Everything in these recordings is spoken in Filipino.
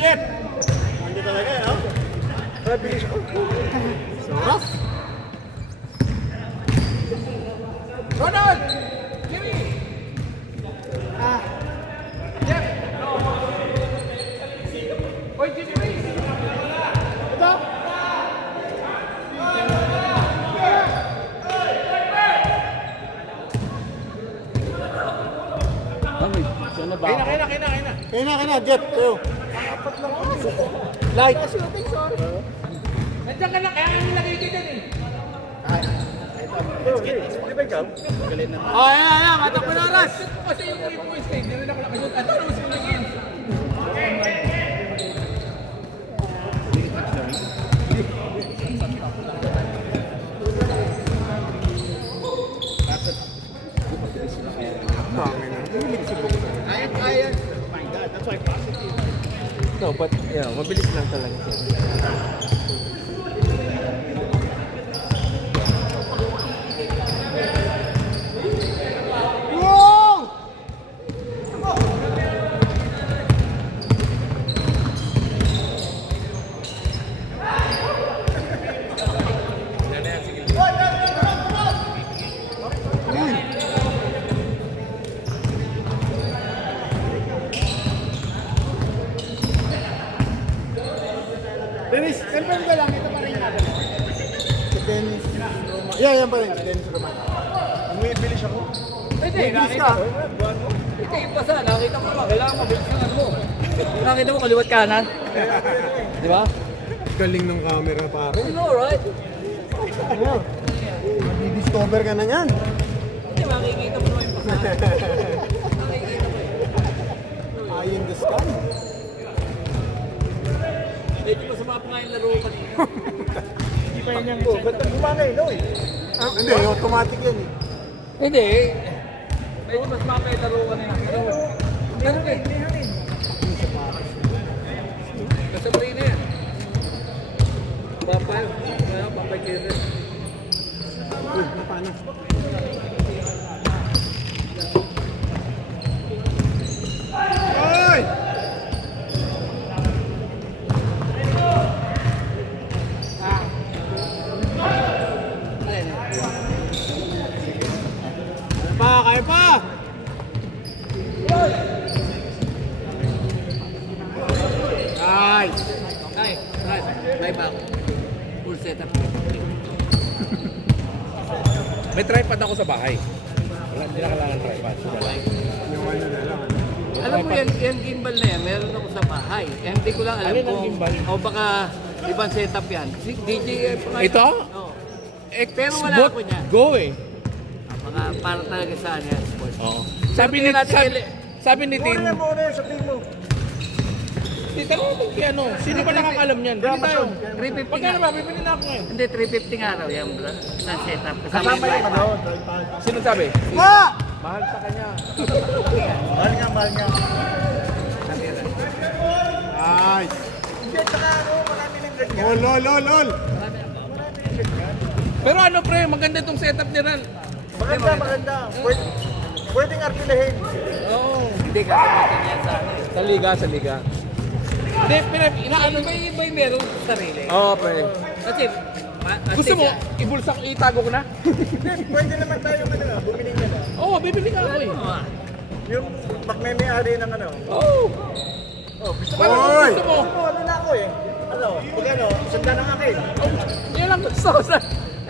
Jet! Hindi talaga, no? Bilis ko. Soros. Ronald! Jimmy! Jeff! Oy, Jimmy! Ito. Kaya na, Jet. Tayo. Light. Nandiyan ka na, kaya kami lagay ka dyan eh. Oh, ayan. Matakbo na oras. Kasi yung 3 points eh, hindi rin ako nakashoot. Ito naman sila naging. No, but yeah, mabilis lang talaga siya. Wow! Dennis, confirm ko lang, ito pa rin natin. Si Dennis Roman. Yan pa rin, si Dennis Roman. Umibilis ako. Hindi, Umibilis ka. Hindi, iba sa, nakita mo ba? Kailangan mabilis yung ano mo. Nakita mo kaliwat kanan? Di ba? Galing ng camera pare. You know, right? Ano? Mag-discover ka na yan. Hindi, makikita mo naman yung pasa. Makikita mo eh. Eye in the sky. Medyo masama pa nga yung laro kanina. Hindi pa yan yung go. Ba't gumagay, no eh? Hindi, automatic yan eh. Hindi. Medyo mas mapay laro kanina. Pero eh. Kasabay na yan. Papay. Papay kere. Uy, paano? Oy! Kaya pa! Nice! Ay, may back. Full setup. May tripod ako sa bahay. Wala, hindi na kailangan tripod. Yung ano na lang. Alam mo yan gimbal na yan, meron ako sa bahay. Eh, hindi ko lang alam Alin ang kung, gimbal? o baka ibang setup yan. Si DJI pa nga. Ito? Oo. Eh, Pero wala bot, ako niyan. Go eh. Mga para talaga sa ano yan, sport. Oo. Sabi ni Tin. Muna yan sa team mo. Tita mo kung ano, sino ba nakakalam niyan? Bili tayo. 350 Pagkano nga. ba? Bibili na ako ngayon. Hindi, 350 nga raw yan, bro. Sa setup. Kasama yung yung ano, Sino sabi? Ma! Mahal sa kanya. Mahal nga. Nice! Hindi, saka ano, marami ng ganyan. Lol! Pero ano pre, maganda itong setup niya ran. Maganda. Pwedeng artilahin. Oo. Hindi, gagamitin yan sa ano. Sa liga. Hindi, pero inaano. Iba yung meron sa sarili. Oo, pre. Kasi, Gusto mo, ibulsa ko, itago ko na? Pwede naman tayo bumili ka na. Oo, bibili ka ako eh. Yung pag may-ari ng ano. Oo. Gusto Ano gusto mo? Ano na ako eh. Ano, pag ano, sanda ng akin. Yan ang gusto ko sa...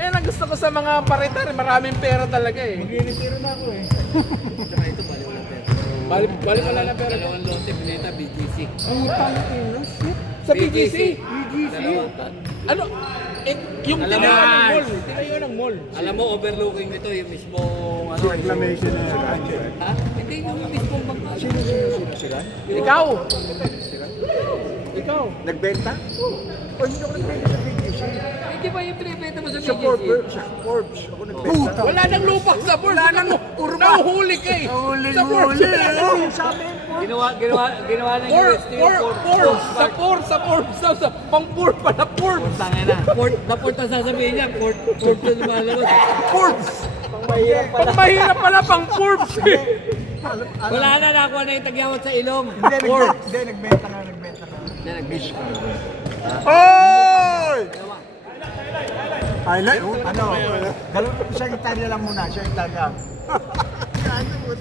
Yan ang gusto ko sa mga paritar. Maraming pera talaga eh. Mag-retiro na ako eh. Tsaka ito, balik wala pera. Balik wala na pera. Dalawang lote, pinita, BGC. Utang ina, shit. Sa BGC. Dalawang tan. Ano? Eh, yung Alam tinayo mo, ng mall. Tinayo ng mall. Alam mo, overlooking nito yung mismong ano. Reclamation na yan. Ha? Hindi yung mismong bangka. Sino sila? Ikaw. Ikaw. Nagbenta? O hindi ako nagbenta sa BGC. Hindi ba yung pinipenta mo sa Sa BGC? Forbes ako nagbenta. Wala nang lupa sa Forbes. Wala nang nahuhuli ka eh. Sa Forbes. Sabi Ginawa ng Forbes. UST yung Sa Forbes. Pang Forbes pala Forbes. Tangin na. Port ang sasabihin niya. Port na lumalabas. Forbes. Pang mahirap pala pang Forbes. Wala na nakuha na yung tagyawat sa ilong. Hindi, nagbenta ka. Miss. Oy! Dalawa. Highlight? Ano? Siya Italia lang muna. Siya Italia.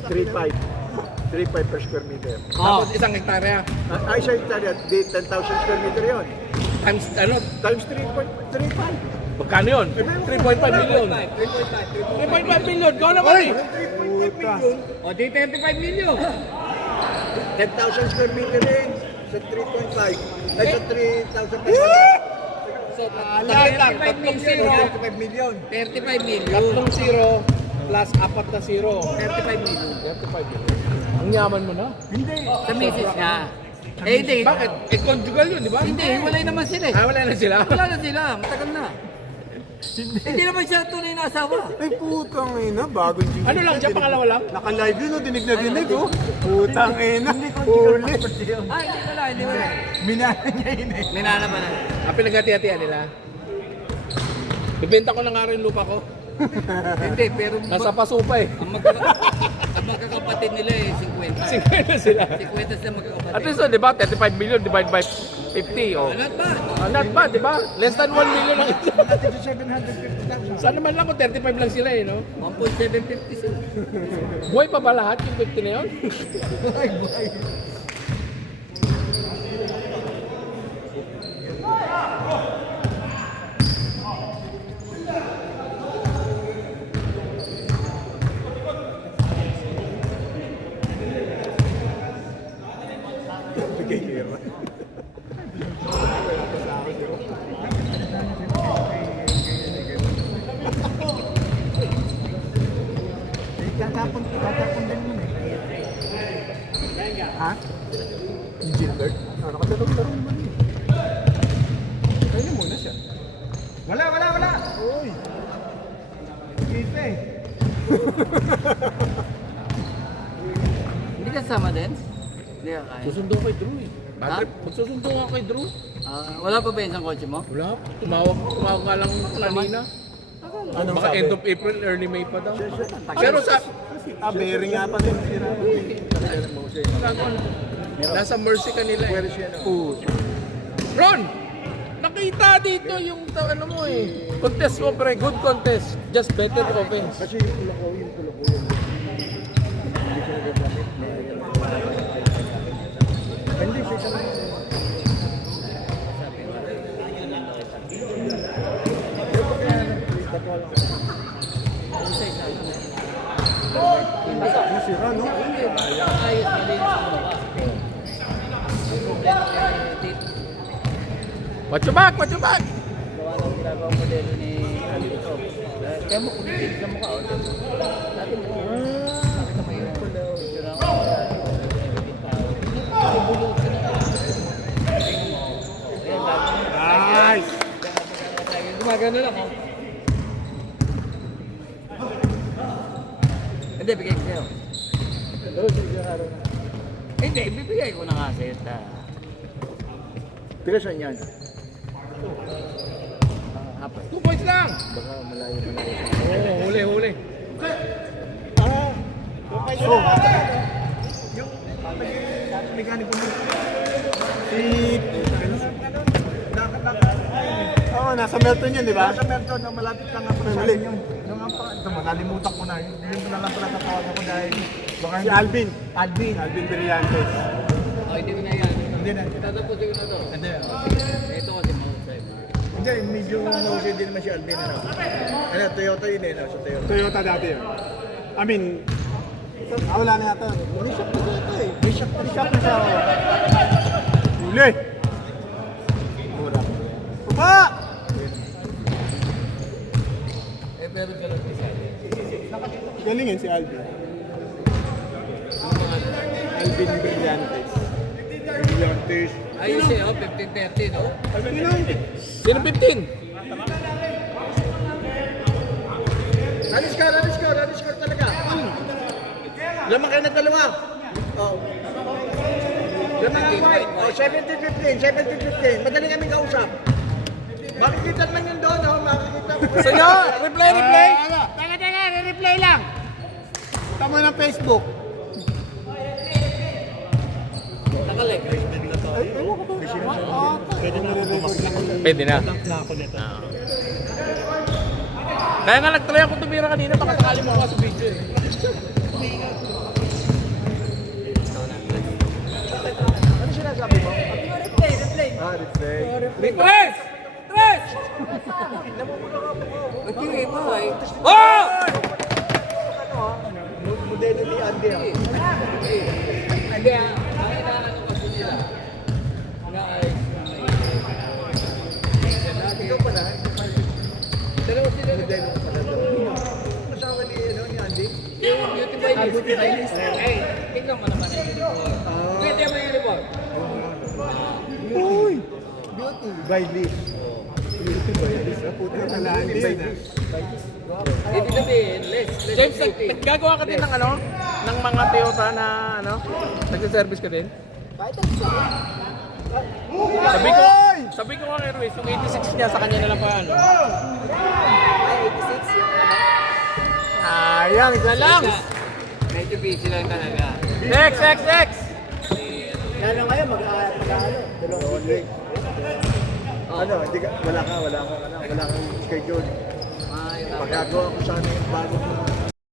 3.5. 3.5 per square meter. Oh. Tapos isang hektarya. Ay, siya Italia. 10,000 square meter yun. Times ano? Times 3.5. Magkano yun? 3.5 million. 3.5 million. Go naman eh. 3.5 million. O, di 35 million. 10,000 square meter din. Sa 3.5. Ay, sa 3,500. So, Lahat lang. 35 Tatlong zero. 35 million. 35 million. Tatlong zero plus apat na zero. 35 million. 35 million. Ang yaman mo na. Hindi. Sa misis niya. Eh, hindi. Bakit? Eh, conjugal yun, di ba? Hindi, walay naman sila eh. Ah, wala na sila. Wala na sila, matagal na. Hindi naman siya tunay na asawa. Ay, putang ina. Bagong jingle. Ano lang siya, pangalawa lang? Naka-live yun, oh. Dinig na dinig, oh. Putang ina. Huli. Ah, hindi wala. Minana niya yun, eh. Minana ba na? Ah, pinaghati-hatian nila. Bibenta ko na nga rin lupa ko. Hindi, pero Nasa paso pa eh. ang magkakapatid nila eh, 50. 50 sila. 50 sila magkakapatid. At least, di ba, 35 million divided by 50, oh. Alat ba? Not bad, di ba? Less than 1 million lang ito. Natin sa 750,000. Sana man lang kung 35 lang sila eh, no? 1.750 sila. Buhay pa ba lahat yung 50 na yun? Tatapon din yun, eh. Ha? Yung Gilbert? Nakadalong-dalong naman, eh. Ayun muna siya. Wala! Uy! Kita, eh. Hindi ka sama din? Hindi ka kaya. Susundo kay Drew eh. Ha? Magsusundo ka kay Drew. Wala pa ba yung isang kotse mo? Wala. Tumawag nga lang kanina. Anong Baka sabi? end of April, early May pa daw. Pero sa... Bearing nga pa din. Nasa Mercy kanila eh. Ron! Nakita dito yung ano mo eh. Contest mo pre, good contest. Just better offense. Kasi yung tulako yun. Hindi ko nagagamit. Hindi, sa isang... Nasira, no? Ayos, malinis mo ba? Ang problema kay Tito. Watch your back, watch your back! Gawa ng ginagawang modelo ni Alito. Kaya mo kung hindi sa mukha. Dati mo. Nakita mo yung picture ng Nice! Gumagano lang oh. Hindi, bigay ko sa'yo. Hindi, bibigay ko na nga sa'yo. Tira saan yan? Apat. 2 points lang! Baka malayo. Oo, huli. So, yung mekaniko mo. Oo, nasa Melton yun, di ba? Nasa Melton, malapit lang ako sa akin yun. Nung ang nakalimutan ko na, hindi ko na lang pala tatawag ako dahil baka si Alvin Brillantes. Oh, hindi ko na yan. Hindi na. Tatapusin ko na to. Hindi. Ito kasi mahusay. Hindi, medyo mahusay din naman si Alvin. Ano, Toyota yun eh, no? So, Toyota dati yun. I mean, wala na yata. Bishop na ito eh. Bishop na siya. Huli! Mura. Baba! Pero ganun din siya. Galing yun si Alvin. Alvin Brillantes. Ayos eh, oh, 15-30, no? Sino 15? Ranis ka talaga. Lamang kayo na dalawa. Oh. Lamang ang white. Oh, 17-15. Madali kami kausap. Makikita naman yun doon, oh. Makikita mo. Sino? Replay! Teka, re-replay lang. Tama ng Facebook. Nakalek. Ay, ewan ko ba? Pwede na record lang. Pwede na. Na ako nito. Kaya nga nag-try ako tumira kanina, baka sakali mo ako sa video eh. Ano sinasabi mo? Replay. Ah, replay. Tres! Tres! Nagkiwi mo eh. Oh! Modelo ni Andy ah. Hindi ah. Ang inaano kasi nila. Ikaw pala. Dalawa sila. Modelo pala. Kasama ni Andy? Yung beauty by list. Beauty by list. Eh, tingnan mo naman ang uniform. Pwede mo yung uniform. Uy! Beauty. By list. Beauty by list. Puti na lang Andy yun ah. Ibig sabihin, less James, beauty. naggagawa ka din ng ano? Ng mga Toyota na ano? Nagsiservice ka din? Sabi ko nga kay Ruiz, yung 86 niya sa kanya na lang pa ano? Ay, 86 yung ano. Ayang, isa lang! Medyo busy lang talaga. Next! Lalo ngayon, mag-ano, dalawang week. Ano, hindi ka, wala kang schedule. Ay, Magagawa ko sana yung bagong